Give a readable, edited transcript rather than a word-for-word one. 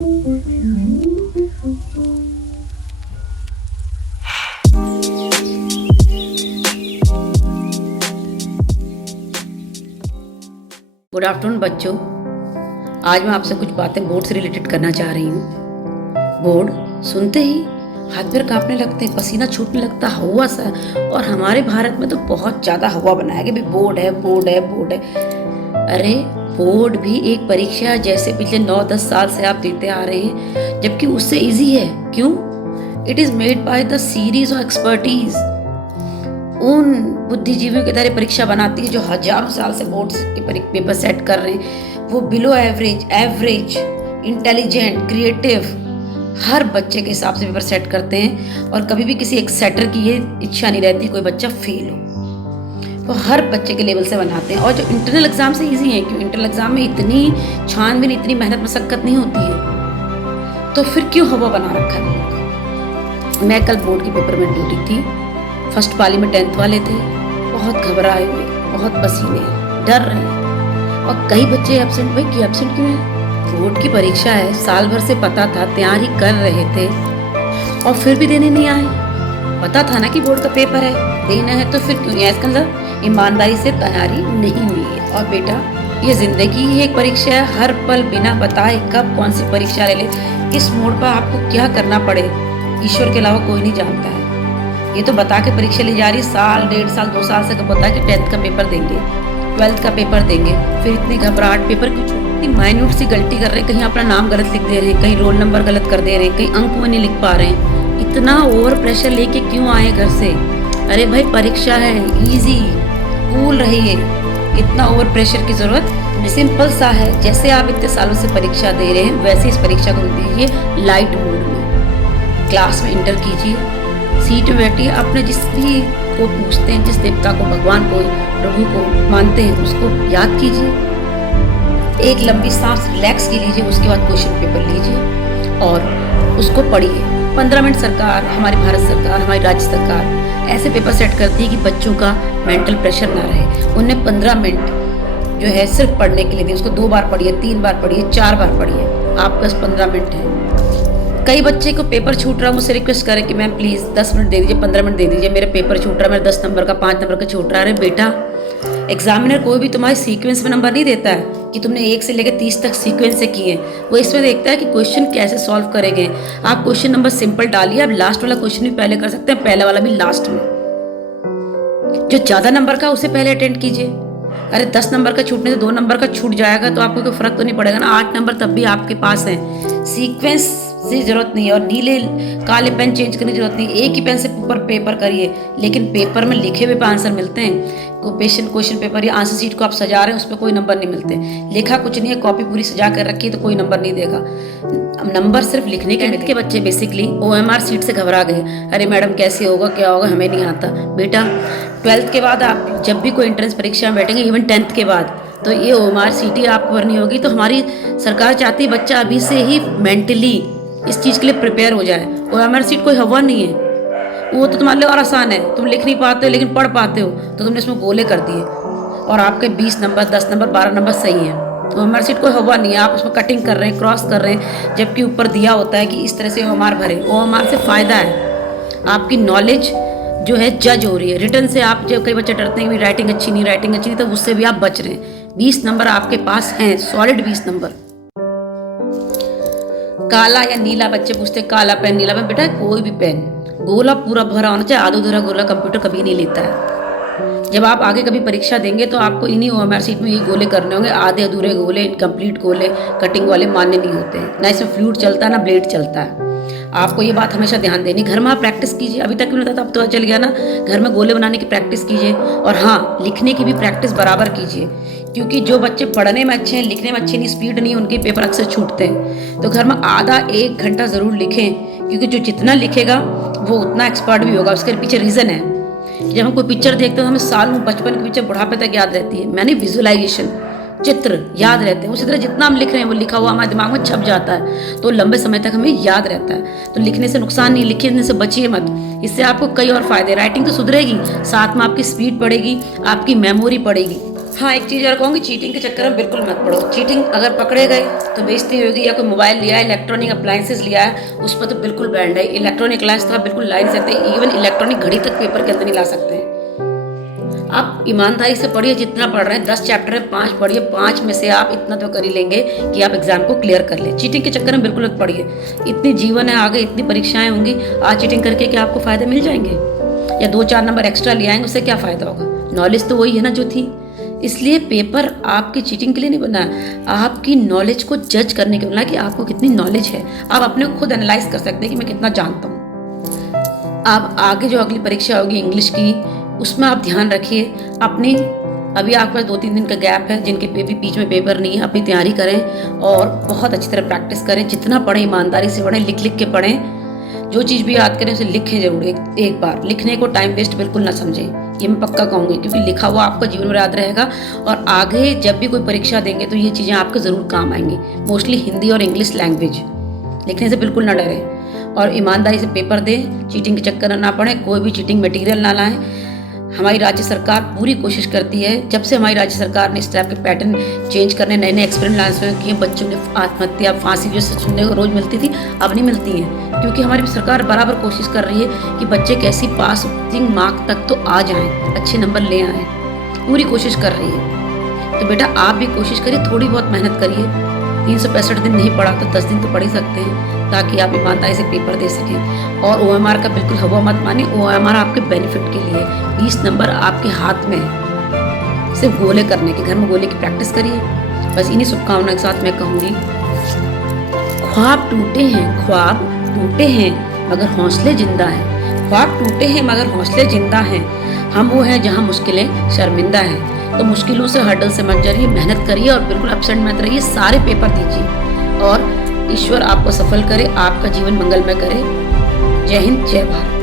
Good afternoon बच्चों। आज मैं आपसे कुछ बातें बोर्ड से रिलेटेड करना चाह रही हूँ। बोर्ड सुनते ही हाथ पैर कांपने लगते हैं, पसीना छूटने लगता, हवा सा। और हमारे भारत में तो बहुत ज़्यादा हवा बनाया कि भाई बोर्ड है, बोर्ड है, बोर्ड है। अरे बोर्ड भी एक परीक्षा है, जैसे पिछले 9-10 साल से आप देते आ रहे हैं, जबकि उससे इजी है। क्यों? It is made by the series of expertise. उन बुद्धिजीवियों के द्वारा परीक्षा बनाती है जो हजारों साल से बोर्ड के पेपर सेट कर रहे हैं। वो बिलो एवरेज, इंटेलिजेंट, क्रिएटिव, हर बच्चे के हिसाब से पेपर सेट करते हैं। और कभी भी किसी एक सेटर की ये इच्छा नहीं रहती कोई बच्चा फेल हो। वो हर बच्चे के लेवल से बनाते हैं। और जो इंटरनल एग्जाम से इजी है, क्यों? इंटरनल एग्जाम में इतनी छानबीन, इतनी मेहनत मशक्कत नहीं होती है। तो फिर क्यों हवा बना रखा है बोर्ड का? मैं कल बोर्ड के पेपर में ड्यूटी थी। फर्स्ट पाली में 10th वाले थे, बहुत घबराए हुए, बहुत पसीने, डर रहे हैं। और कई बच्चे एब्सेंट। भाई क्यों एब्सेंट क्यों है? बोर्ड की परीक्षा है, साल भर से पता था, तैयारी कर रहे थे और फिर भी देने नहीं आए। पता था ना कि बोर्ड का पेपर है, देना है, तो फिर क्यों नहीं आए? इसका मतलब ईमानदारी से तैयारी नहीं हुई है। और बेटा, ये जिंदगी ही एक परीक्षा है। हर पल बिना बताए कब कौन सी परीक्षा ले ले, किस मोड़ पर आपको क्या करना पड़े, ईश्वर के अलावा कोई नहीं जानता है। ये तो बता के परीक्षा ली जा रही है, साल, 1.5 साल, 2 साल से पता है कि 10th का पेपर देंगे, 12th का पेपर देंगे। फिर इतनी घबराहट, पेपर क्यों छोड़? इतनी माइन्यूट सी गलती कर रहे हैं, कहीं अपना नाम गलत लिख दे रहे हैं, कहीं रोल नंबर गलत कर दे रहे हैं, कहीं अंक में नहीं लिख पा रहे हैं। इतना ओवर प्रेशर लेके क्यों आए घर से? अरे भाई परीक्षा है, इजी, कूल रहिए। इतना ओवर प्रेशर की जरूरत? सिंपल सा है। जैसे आप इतने सालों से परीक्षा दे रहे हैं, वैसे इस परीक्षा को दीजिए लाइट मोड में। क्लास में इंटर कीजिए, सीट में बैठिए, अपने जिस भी को पूछते हैं, जिस देवता को, भगवान को, प्रभु को मानते हैं, उसको याद कीजिए। एक लंबी सांस रिलैक्स की लीजिए, उसके बाद क्वेश्चन पेपर लीजिए और उसको पढ़िए। 15 मिनट सरकार, हमारी भारत सरकार, हमारी राज्य सरकार ऐसे पेपर सेट करती है कि बच्चों का मेंटल प्रेशर ना रहे। उन्हें 15 मिनट जो है सिर्फ पढ़ने के लिए दी। उसको 2 बार पढ़िए, 3 बार पढ़िए, 4 बार पढ़िए। आपके पास 15 मिनट है। कई बच्चे को पेपर छूट रहा है, मुझसे रिक्वेस्ट करें कि मैम प्लीज़ 10 मिनट दे दीजिए, 15 मिनट दे दीजिए, मेरा पेपर छूट रहा है, मेरा 10 नंबर का, 5 नंबर का छूट रहा है। अरे बेटा, एग्जामिनर कोई भी तुम्हारे सीक्वेंस में नंबर नहीं देता है कि तुमने 1 से लेकर 30 तक सीक्वेंस से किए। वो इसमें देखता है कि क्वेश्चन कैसे सॉल्व करेंगे। आप क्वेश्चन नंबर सिंपल डालिए, आप लास्ट वाला क्वेश्चन भी पहले कर सकते हैं, पहला वाला भी लास्ट में। जो ज़्यादा नंबर का उसे पहले अटेंड कीजिए। अरे 10 नंबर का छूटने से 2 नंबर का छूट जाएगा तो आपको कोई फर्क तो नहीं पड़ेगा ना। 8 नंबर तब भी आपके पास है। सीक्वेंस से जरूरत नहीं है और नीले काले पेन चेंज करने की जरूरत नहीं। एक ही पेन से ऊपर पेपर करिए, लेकिन पेपर में लिखे हुए आंसर मिलते हैं। क्वेश्चन पेपर या आंसर शीट को आप सजा रहे हैं, उस पर कोई नंबर नहीं मिलते। लिखा कुछ नहीं है, कॉपी पूरी सजा कर रखी है तो कोई नंबर नहीं देगा। नंबर सिर्फ लिखने के मिलते। बच्चे बेसिकली OMR सीट से घबरा गए। अरे मैडम कैसे होगा, क्या होगा, हमें नहीं आता। बेटा 12th के बाद आप जब भी कोई एंट्रेंस परीक्षा में बैठेंगे, इवन 10th के बाद, तो ये OMR सीट ही आपको भरनी होगी। तो हमारी सरकार चाहती है बच्चा अभी से ही मेंटली इस चीज़ के लिए प्रिपेयर हो जाए। OMR सीट कोई हवा नहीं है, वो तो तुम्हारे लिए और आसान है। तुम लिख नहीं पाते हो लेकिन पढ़ पाते हो, तो तुमने इसमें गोले कर दिए और आपके 20 नंबर, 10 नंबर, 12 नंबर सही है। OMR सीट कोई हवा नहीं है, आप उसमें कटिंग कर रहे हैं, क्रॉस कर रहे हैं, जबकि ऊपर दिया होता है कि इस तरह से OMR भरे। OMR से फ़ायदा है, आपकी नॉलेज जो है जज हो रही है। रिटर्न से आप, जो कई बच्चे डरते हैं कि राइटिंग अच्छी नहीं, तो उससे भी आप बच रहे हैं। 20 नंबर आपके पास हैं, सॉलिड 20 नंबर। काला या नीला, बच्चे पूछते हैं काला पेन, नीला पेन। बेटा कोई भी पेन, गोला पूरा भरा होना चाहिए। आधा अधूरा गोला कंप्यूटर कभी नहीं लेता है। जब आप आगे कभी परीक्षा देंगे तो आपको इन्हीं OMR सीट में ये गोले करने होंगे। आधे अधूरे गोले, इनकम्प्लीट गोले, कटिंग वाले मान्य नहीं होते हैं। ना इसमें फ्लूइड चलता है, ना ब्लेड चलता है। आपको ये बात हमेशा ध्यान देनी। घर में आप प्रैक्टिस कीजिए। अभी तक नहीं होता था, अब तो चल गया ना। घर में गोले बनाने की प्रैक्टिस कीजिए और हाँ, लिखने की भी प्रैक्टिस बराबर कीजिए, क्योंकि जो बच्चे पढ़ने में अच्छे हैं, लिखने में अच्छे नहीं, स्पीड नहीं, उनके पेपर अक्सर छूटते हैं। तो घर में आधा 1 घंटा ज़रूर लिखें, क्योंकि जो जितना लिखेगा वो उतना एक्सपर्ट भी होगा। उसके पीछे रीज़न है। जब हम कोई पिक्चर देखते हैं तो हमें सालों, बचपन की पिक्चर बुढ़ापे तक याद रहती है। मैंने विजुअलाइजेशन, चित्र याद रहते हैं। उसी तरह जितना हम लिख रहे हैं वो लिखा हुआ हमारे दिमाग में छप जाता है, तो लंबे समय तक हमें याद रहता है। तो लिखने से नुकसान नहीं, लिखने से बचिए मत। इससे आपको कई और फायदे। राइटिंग तो सुधरेगी, साथ में आपकी स्पीड बढ़ेगी, आपकी मेमोरी बढ़ेगी, हाँ, एक चीज़ और कहूँगी, चीटिंग के चक्कर में बिल्कुल मत पड़ो। चीटिंग अगर पकड़े गए तो बेइज्जती होगी, या कोई मोबाइल लिया है, इलेक्ट्रॉनिक अप्लायंसेस लिया है, उस पर तो बिल्कुल बैंड है। इलेक्ट्रॉनिक अप्लायंस तो आप बिल्कुल ला नहीं सकते, इवन इलेक्ट्रॉनिक घड़ी तक पेपर के अंदर नहीं ला सकते हैं। आप ईमानदारी से पढ़िए, जितना पढ़ रहे हैं, 10 चैप्टर है, 5 पढ़िए, 5 में से आप इतना तो कर ही लेंगे कि आप एग्जाम को क्लियर कर ले। चीटिंग के चक्कर में बिल्कुल मत पढ़िए। इतनी जीवन है आगे, इतनी परीक्षाएं होंगी, आज चीटिंग करके क्या आपको फायदे मिल जाएंगे? या 2-4 नंबर एक्स्ट्रा ले आएंगे, उससे क्या फायदा होगा? नॉलेज तो वही है ना जो थी। इसलिए पेपर आपकी चीटिंग के लिए नहीं बना है, आपकी नॉलेज को जज करने के लिए बना कि आपको कितनी नॉलेज है। आप अपने को खुद एनालाइज कर सकते हैं कि मैं कितना जानता हूँ। आप आगे जो अगली परीक्षा होगी इंग्लिश की, उसमें आप ध्यान रखिए अपनी। अभी आपके पास 2-3 दिन का गैप है, जिनके भी बीच में पेपर नहीं है, अपनी तैयारी करें और बहुत अच्छी तरह प्रैक्टिस करें। जितना पढ़ें ईमानदारी से पढ़ें, लिख लिख के पढ़ें। जो चीज़ भी याद करें उसे लिखें जरूर, एक बार। लिखने को टाइम वेस्ट बिल्कुल ना समझें, ये मैं पक्का कहूँगी, क्योंकि लिखा हुआ आपका जीवन में याद रहेगा और आगे जब भी कोई परीक्षा देंगे तो ये चीज़ें आपको ज़रूर काम आएंगी। मोस्टली हिंदी और इंग्लिश लैंग्वेज। लिखने से बिल्कुल ना डरें और ईमानदारी से पेपर दें। चीटिंग के चक्कर ना पड़ें, कोई भी चीटिंग मटेरियल ना लाएं। हमारी राज्य सरकार पूरी कोशिश करती है। जब से हमारी राज्य सरकार ने इस टाइप के पैटर्न चेंज करने, नए नए एक्सपेरिमेंट लाने किए, बच्चों ने आत्महत्या, फांसी जो सुनने को रोज मिलती थी, अब नहीं मिलती है, क्योंकि हमारी सरकार बराबर कोशिश कर रही है कि बच्चे कैसी पासिंग मार्क तक तो आ जाएं, अच्छे नंबर ले आएँ। पूरी कोशिश कर रही है। तो बेटा आप भी कोशिश करिए, थोड़ी बहुत मेहनत करिए। 365 दिन नहीं पढ़ा तो 10 दिन तो पढ़ ही सकते हैं, ताकि आप ईमानदारी से पेपर दे सकें। और OMR का बिल्कुल हवा मत मानिए, OMR आपके बेनिफिट के लिए। 20 नंबर आपके हाथ में है, सिर्फ गोले करने के। घर में गोले की प्रैक्टिस करिए। बस इन्हीं शुभकामनाओं के साथ मैं कहूँगी, ख्वाब टूटे हैं मगर हौसले जिंदा हैं। ख्वाब टूटे हैं मगर हौसले जिंदा हैं। हम वो हैं जहाँ मुश्किलें शर्मिंदा हैं। तो मुश्किलों से, हर्डल से मत डरिए, मेहनत करिए और बिल्कुल अपसेट मत रहिए। सारे पेपर दीजिए और ईश्वर आपको सफल करे, आपका जीवन मंगलमय करे। जय हिंद, जय भारत।